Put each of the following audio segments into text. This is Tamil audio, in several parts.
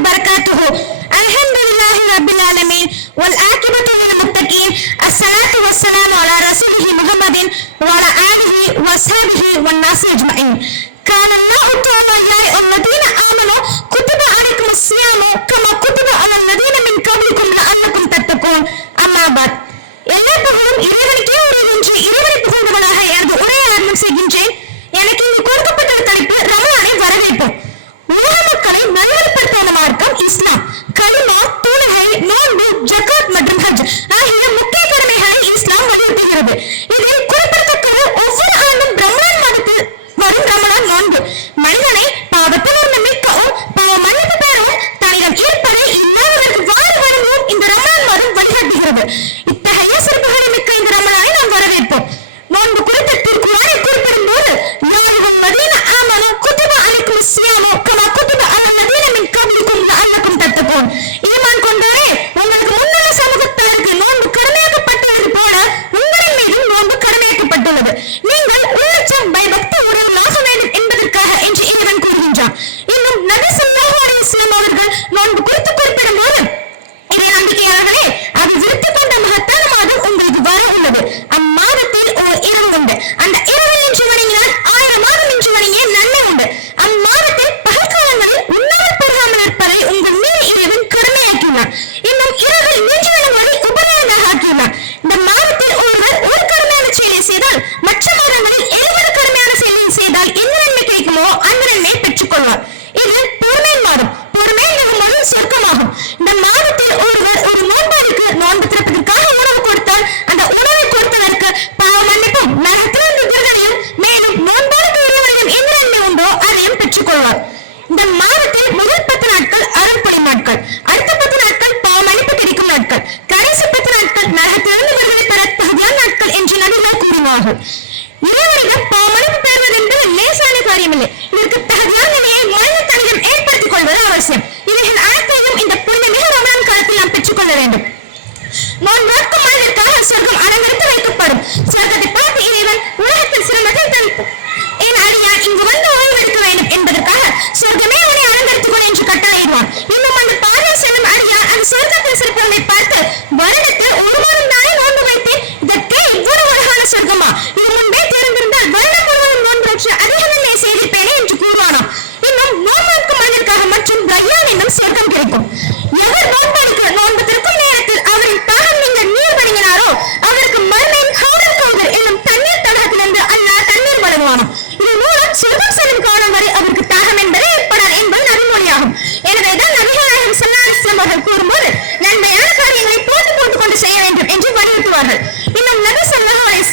وبركاته. الحمد لله رب العالمين والآكبة للمتقين. الصلاة والسلام على رسوله محمد وعلى آله وصحبه والناس أجمعين. كان الله تعالى يا الذين آمنوا كتب عليكم الصيام كما كتب على الذين من قبلكم لأنكم تتقون. أما بعد. மனிதனை இது பொறுமை மாதம் பொறுமை மிகவும் சொர்க்கமாகும். இந்த மாதத்தில் ஒருவர் ஒரு நோன்பாருக்கு நோன்பு திறப்பதற்காக உணவு கொடுத்தால் அந்த உணவை கொடுத்தவருக்கு பாவ மன்னிப்பும் நரகத்திலிருந்து விடுதலையும் மேலும் நோன்பாருக்கு உரியவரிடம் எந்த உண்டோ அதையும் பெற்றுக்கொள்வார். இந்த மாதத்தில் முதல் பத்து நாட்கள் அருள்பொழி நாட்கள். அடுத்த பத்து நாட்கள் பாவ மன்னிப்பு கிடைக்கும் நாட்கள். கடைசி பத்து நாட்கள் நரகத்திலிருந்து விடுதலை பெற தகுதியான நாட்கள் என்று நடுவர் கூறுவார்கள். இருவரிடம் பாவ மன்னிப்பு பெறுவது என்பது லேசான காரியமில்லை.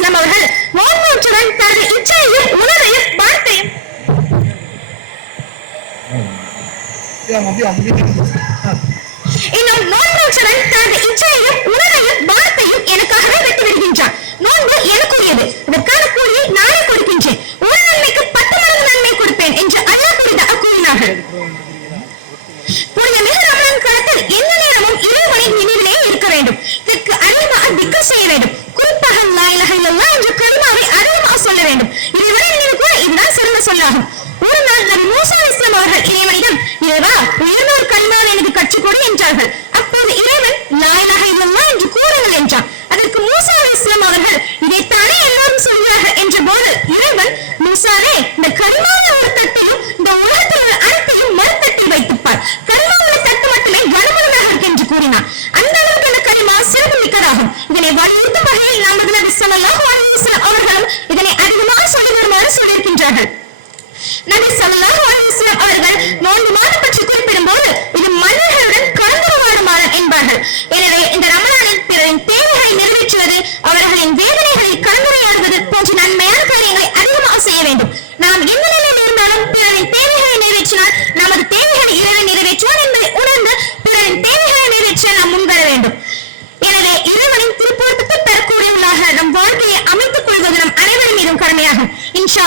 செல்லம் அவர்கள் தனது இச்சையையும் உணர்வையும் வாழ்த்தையும் எனக்காகவே விட்டு விடுகின்றான். நோன்பு எனக்குரியது. இதற்கான உண்டாகும் ஒரு நாள் நபி மூசா இஸ்லாம் அவர்கள் இறைவனிடம் இறைவா உயர்ந்தோர் கனிமகள் எனக்கு கற்றுக்கொடு என்றார்கள்.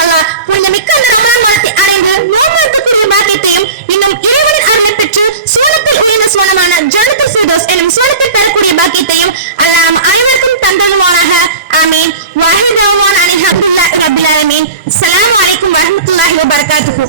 அல்லாஹ் புனித மிக்க அந்த ரமலான் அடைந்து நோம்புக்குரிய பாக்கியத்தையும் இன்னும் இறைவனின் அருளை பெற்று சோனத்தில் உயர்ந்த சோனமான ஜனத்தில் சூதோஸ் எனும் சோனத்தில் பெறக்கூடிய பாக்கியத்தையும் அல்லாம் அனைவருக்கும் தந்தருவானாக ஆமீன். வாஹிதவான் அனிஹபுல்லா ரபில் அலமீன் அஸ்லாம் வலைக்கும் வரமத்துல்லாஹி வபரகாத்துஹு.